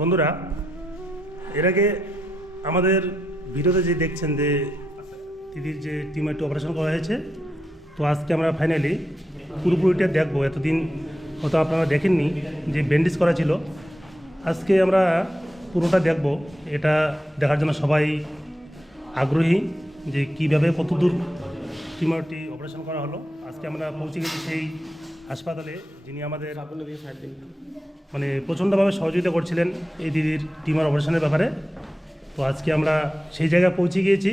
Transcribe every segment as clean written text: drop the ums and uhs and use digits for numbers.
বন্ধুরা, এর আগে আমাদের ভিডিওতে যে দেখছেন যে দিদির যে টিউমারটি অপারেশন করা হয়েছে, তো আজকে আমরা ফাইনালি পুরোপুরিটা দেখবো। এতদিন হয়তো আপনারা দেখেননি যে ব্যান্ডেজ করা ছিল, আজকে আমরা পুরোটা দেখব। এটা দেখার জন্য সবাই আগ্রহী যে কীভাবে কতদূর টিউমারটি অপারেশন করা হলো। আজকে আমরা পৌঁছে গেছি সেই হাসপাতালে, যিনি আমাদের মানে প্রচণ্ডভাবে সহযোগিতা করছিলেন এই দিদির টিউমার অপারেশনের ব্যাপারে। তো আজকে আমরা সেই জায়গায় পৌঁছে গিয়েছি।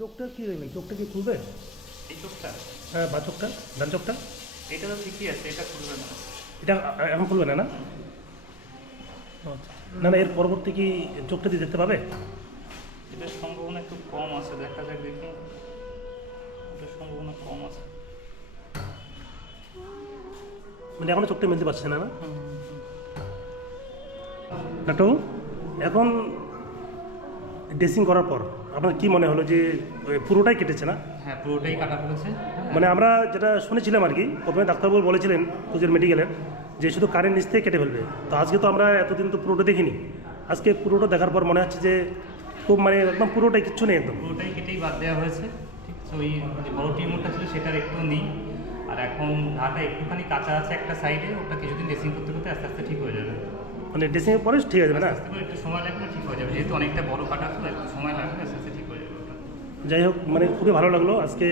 চোখটা কি দেখলেন? চোখটা কি খুলবে? এই চোখটা? হ্যাঁ, বা চোখটা, ডান চোখটা। এটা তো ঠিকই আছে, এটা খুলবে না। এটা এখন খুলবে না? না না না, এর পরবর্তী কি চোখটা দিয়ে দেখতে পাবে? এটার সম্ভাবনা একটু কম আছে, দেখা যাক দেখি। এটার সম্ভাবনা কম আছে, মানে এখনো চোখটা মেলতে পারছে না? না ডাক্তারবাবু, এখন ড্রেসিং করার পর আপনার কি মনে হলো যে পুরোটাই কেটেছে? না হ্যাঁ পুরোটাই কাটা পড়েছে। মানে আমরা যেটা শুনেছিলাম আর কি, প্রথমে ডাক্তারবাবু বলেছিলেন কুচের মেডিকেলের যে শুধু কারেন্ট নিচ থেকে কেটে ফেলবে। তো আজকে তো আমরা এতদিন তো পুরোটা দেখিনি, আজকে পুরোটা দেখার পর মনে হচ্ছে যে খুব মানে একদম পুরোটাই কিচ্ছু নেই, একদম পুরোটাই কেটেই বাদ দেওয়া হয়েছে। ঠিক আছে, ওই যে বড় টিউমারটা ছিল সেটার একটু নেই, আর এখন ঘাটা একটুখানি কাঁচা আছে একটা সাইডে। ওটা কিছুদিন ড্রেসিং করতে করতে আস্তে আস্তে ঠিক হয়ে যাবে। মানে ড্রেসিংয়ের পরে ঠিক আছে না? আস্তে করে একটু সময় লাগবে, ঠিক হয়ে যাবে। যেহেতু অনেকটা বড় কাটা তো একটু সময় লাগবে, আস্তে আস্তে ঠিক হয়ে যাবে ওটা। যাই হোক, মানে খুবই ভালো লাগলো আজকে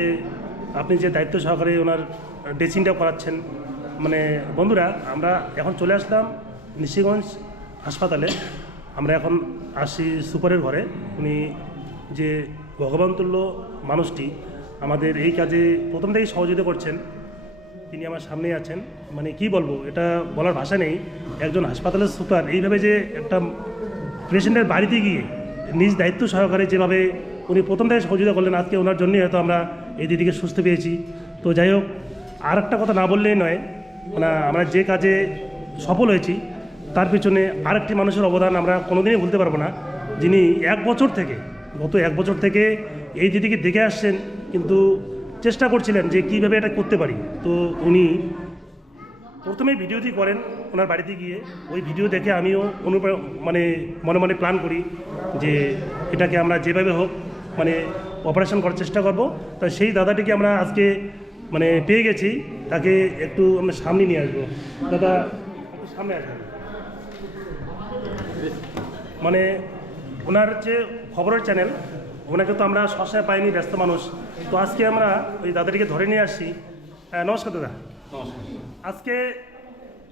আপনি যে দায়িত্ব সহকারে ওনার ড্রেসিংটা করাচ্ছেন। মানে বন্ধুরা, আমরা এখন চলে আসলাম নিশিগঞ্জ হাসপাতালে। আমরা এখন আসি সুপারের ঘরে। উনি যে ভগবানতুল্য মানুষটি আমাদের এই কাজে প্রথম থেকেই সহযোগিতা করছেন, তিনি আমার সামনেই আছেন। মানে কি বলবো, এটা বলার ভাষা নেই। একজন হাসপাতালের সুপার এইভাবে যে একটা পেশেন্টের বাড়িতে গিয়ে নিজ দায়িত্ব সহকারে যেভাবে উনি প্রথম থেকে সহযোগিতা করলেন, আজকে ওনার জন্যই হয়তো আমরা এই দিদিকে সুস্থ পেয়েছি। তো যাই হোক, আর একটা কথা না বললেই নয়, মানে আমরা যে কাজে সফল হয়েছি তার পিছনে আরেকটি মানুষের অবদান আমরা কোনোদিনই ভুলতে পারবো না, যিনি গত এক বছর থেকে এই দিদিকে দেখে আসছেন, কিন্তু চেষ্টা করছিলেন যে কীভাবে এটা করতে পারি। তো উনি প্রথমেই ভিডিওটি করেন ওনার বাড়িতে গিয়ে। ওই ভিডিও দেখে আমিও মানে মনে মনে প্ল্যান করি যে এটাকে আমরা যেভাবে হোক মানে অপারেশন করার চেষ্টা করব। তো সেই দাদাটিকে আমরা আজকে মানে পেয়ে গেছি, তাকে একটু আমরা সামনে নিয়ে আসবো। দাদা একটু সামনে আসবেন। মানে ওনার যে খবরের চ্যানেল, ওনাকে তো আমরা সবসময় পাইনি, ব্যস্ত মানুষ। তো আজকে আমরা ওই দাদাটিকে ধরে নিয়ে আসছি। নমস্কার দাদা। নমস্কার। আজকে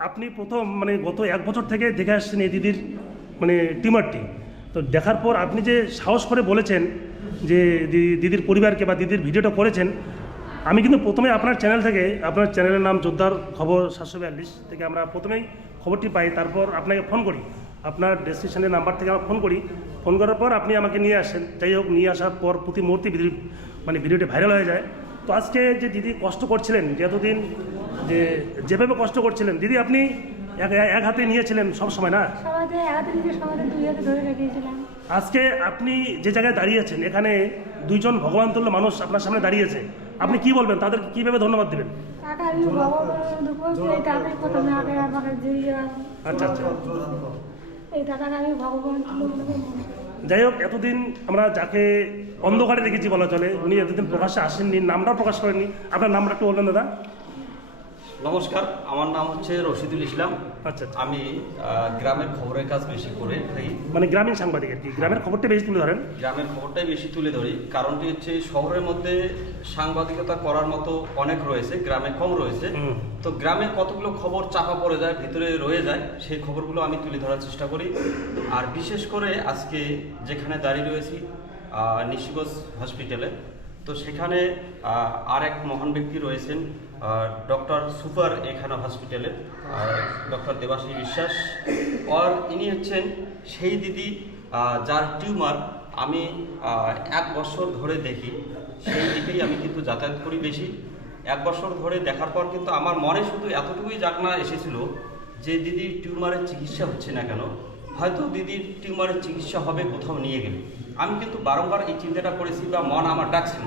আপনি প্রথম মানে গত এক বছর থেকে দেখে আসছেন এই দিদির মানে টিউমারটি। তো দেখার পর আপনি যে সাহস করে বলেছেন যে দিদির পরিবারকে বা দিদির ভিডিওটা করেছেন, আমি কিন্তু প্রথমে আপনার চ্যানেল থেকে, আপনার চ্যানেলের নাম যোদ্ধার খবর 742 থেকে আমরা প্রথমেই খবরটি পাই। তারপর আপনাকে ফোন করি, আপনার ডেসক্রিপশনের নাম্বার থেকে আমরা ফোন করি। ফোন করার পর আপনি আমাকে নিয়ে আসেন। যাই হোক, নিয়ে আসার পর প্রতি মুহূর্তে মানে ভিডিওটি ভাইরাল হয়ে যায়। তো আজকে যে দিদি কষ্ট করছিলেন, যে এতদিন যেভাবে কষ্ট করছিলেন দিদি, আপনি এক হাতে নিয়েছিলেন সব সময়, না আজকে আপনি যে জায়গায় দাঁড়িয়েছেন, এখানে দুইজন ভগবান তুল্য মানুষ আপনার সামনে দাঁড়িয়েছে, আপনি কি বলবেন? তাদেরকে কিভাবে ধন্যবাদ দেবেন? আচ্ছা আচ্ছা, যাই হোক, এতদিন আমরা যাকে অন্ধকারে দেখেছি বলা চলে, উনি এতদিন প্রকাশ্যে আসেননি, নামটাও প্রকাশ করেননি। আপনার নামটা একটু বলবেন দাদা? নমস্কার, আমার নাম হচ্ছে রশিদুল ইসলাম। আচ্ছা, আমি গ্রামের খবরের কাজ বেশি করে থাকি। মানে গ্রামীণ সাংবাদিক আর কি, গ্রামের খবরটা বেশি তুলে ধরেন? গ্রামের খবরটাই বেশি তুলে ধরি। কারণটি হচ্ছে শহরের মধ্যে সাংবাদিকতা করার মতো অনেক রয়েছে, গ্রামে কম রয়েছে। তো গ্রামে কতগুলো খবর চাপা পড়ে যায়, ভিতরে রয়ে যায়, সেই খবরগুলো আমি তুলে ধরার চেষ্টা করি। আর বিশেষ করে আজকে যেখানে দাঁড়িয়ে রয়েছি নিশিগঞ্জ হসপিটালে, তো সেখানে আরেক মহান ব্যক্তি রয়েছেন, ডক্টর সুপার এখানে হসপিটালে, ডক্টর দেবাশী বিশ্বাস। আর ইনি হচ্ছেন সেই দিদি যার টিউমার আমি 1 বছর ধরে দেখি, সেই দিকেই আমি কিন্তু যাতায়াত করি বেশি। 1 বছর ধরে দেখার পর কিন্তু আমার মনে শুধু এতটুকুই জাগনা এসেছিল যে দিদির টিউমারের চিকিৎসা হচ্ছে না কেন, হয়তো দিদির টিউমারের চিকিৎসা হবে কোথাও নিয়ে গেলে। আমি কিন্তু বারংবার এই চিন্তাটা করেছি বা মন আমার ডাকছিল।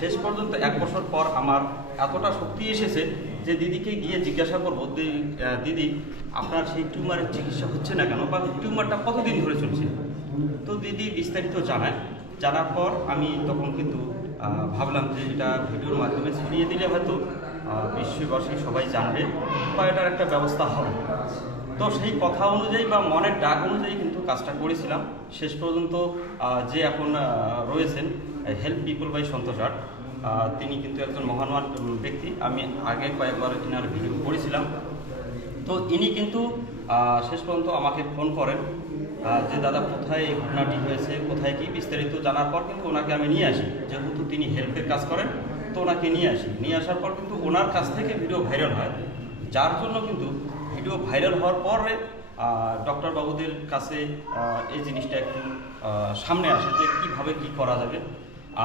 শেষ পর্যন্ত 1 বছর পর আমার এতটা শক্তি এসেছে যে দিদিকে গিয়ে জিজ্ঞাসা করবো, দিদি আপনার সেই টিউমারের চিকিৎসা হচ্ছে না কেন, বা টিউমারটা কতদিন ধরে চলছে। তো দিদি বিস্তারিত জানায়। জানার পর আমি তখন কিন্তু ভাবলাম যে এটা ভিডিওর মাধ্যমে ছড়িয়ে দিলে হয়তো বিশ্ববাসী সবাই জানবে বা এটার একটা ব্যবস্থা হবে। তো সেই কথা অনুযায়ী বা মনের ডাক অনুযায়ী কিন্তু কাজটা করেছিলাম। শেষ পর্যন্ত যে এখন রয়েছেন হেল্প পিপল বাই সন্তোষ আট, তিনি কিন্তু একজন মহান ব্যক্তি। আমি আগে কয়েকবার এনার ভিডিও করেছিলাম। তো ইনি কিন্তু শেষ পর্যন্ত আমাকে ফোন করেন যে দাদা কোথায় এই ঘটনাটি হয়েছে, কোথায় কি বিস্তারিত জানার পর কিন্তু ওনাকে আমি নিয়ে আসি। যেহেতু তিনি হেল্পের কাজ করেন, তো ওনাকে নিয়ে আসি। নিয়ে আসার পর কিন্তু ওনার কাছ থেকে ভিডিও ভাইরাল হয়, যার জন্য কিন্তু ভিডিও ভাইরাল হওয়ার পরে ডক্টর বাবুদের কাছে এই জিনিসটা একটু সামনে আসে যে কীভাবে কী করা যাবে।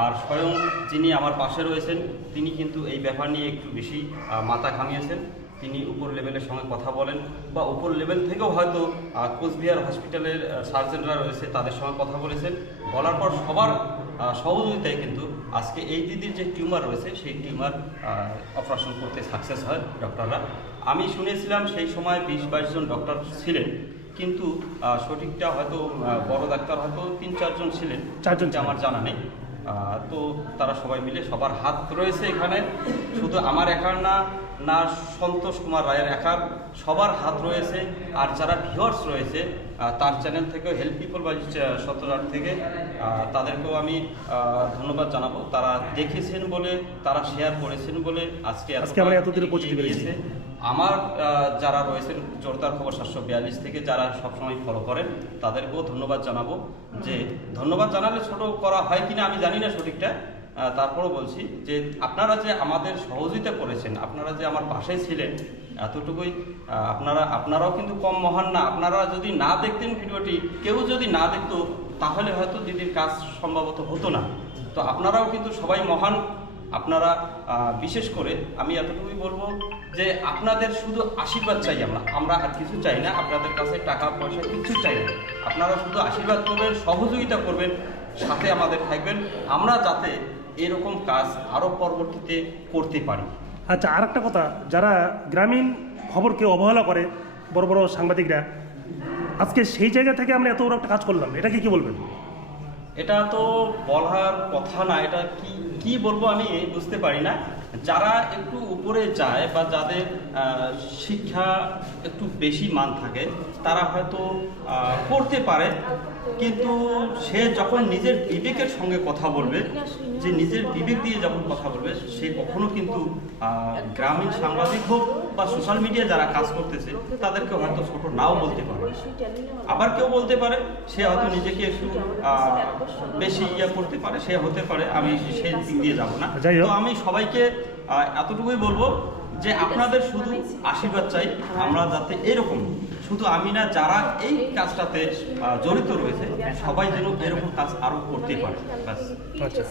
আর স্বয়ং যিনি আমার পাশে রয়েছেন তিনি কিন্তু এই ব্যাপার নিয়ে একটু বেশি মাথা ঘামিয়েছেন। তিনি উপর লেভেলের সঙ্গে কথা বলেন, বা উপর লেভেল থেকেও হয়তো কোচবিহার হসপিটালের সার্জনরা রয়েছে তাদের সঙ্গে কথা বলেছেন। বলার পর সবার সহযোগিতায় কিন্তু আজকে এই দিদির যে টিউমার রয়েছে সেই টিউমার অপারেশন করতে সাকসেস হয় ডক্টররা। আমি শুনেছিলাম সেই সময় 20-22 জন ডক্টর ছিলেন, কিন্তু সঠিকটা হয়তো বড় ডাক্তার হয়তো 3-4 জন ছিলেন, 4 জন আমার জানা নেই। তো তারা সবাই মিলে সবার হাত রয়েছে এখানে, শুধু আমার একার না সন্তোষ কুমার রায়ের একার, সবার হাত রয়েছে। আর যারা ভিউয়ার্স রয়েছে তার চ্যানেল থেকে হেল্প পিপল বা সন্তোষ আট থেকে তাদেরকেও আমি ধন্যবাদ জানাবো। তারা দেখেছেন বলে, তারা শেয়ার করেছেন বলে আজকে আমরা এতদূরে পৌঁছতে পেরেছি। আমার যারা রয়েছেন জোরদার খবর 742 থেকে যারা সবসময় ফলো করেন তাদেরকেও ধন্যবাদ জানাবো। যে ধন্যবাদ জানালে ছোট করা হয় কিনা আমি জানি না সঠিকটা, তারপরও বলছি যে আপনারা যে আমাদের সহযোগিতা করেছেন, আপনারা যে আমার পাশে ছিলেন, এতটুকুই। আপনারাও কিন্তু কম মহান না। আপনারা যদি না দেখতেন ভিডিওটি, কেউ যদি না দেখতো, তাহলে হয়তো দিদির কাজ সম্ভবত হতো না। তো আপনারাও কিন্তু সবাই মহান। আপনারা বিশেষ করে আমি এতটুকুই বলবো যে আপনাদের শুধু আশীর্বাদ চাই। আমরা আর কিছু চাই না, আপনাদের কাছে টাকা পয়সা কিছু চাই না। আপনারা শুধু আশীর্বাদ করবেন, সহযোগিতা করবেন, সাথে আমাদের থাকবেন, আমরা যাতে এরকম কাজ আরও পরবর্তীতে করতে পারি। আচ্ছা, আর একটা কথা, যারা গ্রামীণ খবরকে অবহেলা করে বড় বড় সাংবাদিকরা, আজকে সেই জায়গা থেকে আমরা এত বড় একটা কাজ করলাম, এটা কি বলবেন? এটা তো বলার কথা না, এটা কি বলবো আমি বুঝতে পারি না। যারা একটু উপরে যায় বা যাদের শিক্ষা একটু বেশি মান থাকে তারা হয়তো করতে পারে, কিন্তু সে যখন নিজের বিবেকের সঙ্গে কথা বলবে, যে নিজের বিবেক দিয়ে যখন কথা বলবে, সে কখনো কিন্তু গ্রামীণ সাংবাদিক হোক বা সোশ্যাল মিডিয়া যারা কাজ করতেছে তাদেরকে হয়তো ছোট নাও বলতে পারে। আবার কেউ বলতে পারে সে হয়তো নিজেকে একটু বেশি করতে পারে, সে হতে পারে, আমি সেই দিক দিয়ে যাবো না। তো আমি সবাইকে এতটুকুই বলবো যে আপনাদের শুধু আশীর্বাদ চাই, আমরা যাতে এরকম, শুধু আমি না, যারা এই কাজটাতে জড়িত রয়েছে সবাই যেন এরকম কাজ আরো করতে পারে। আচ্ছা।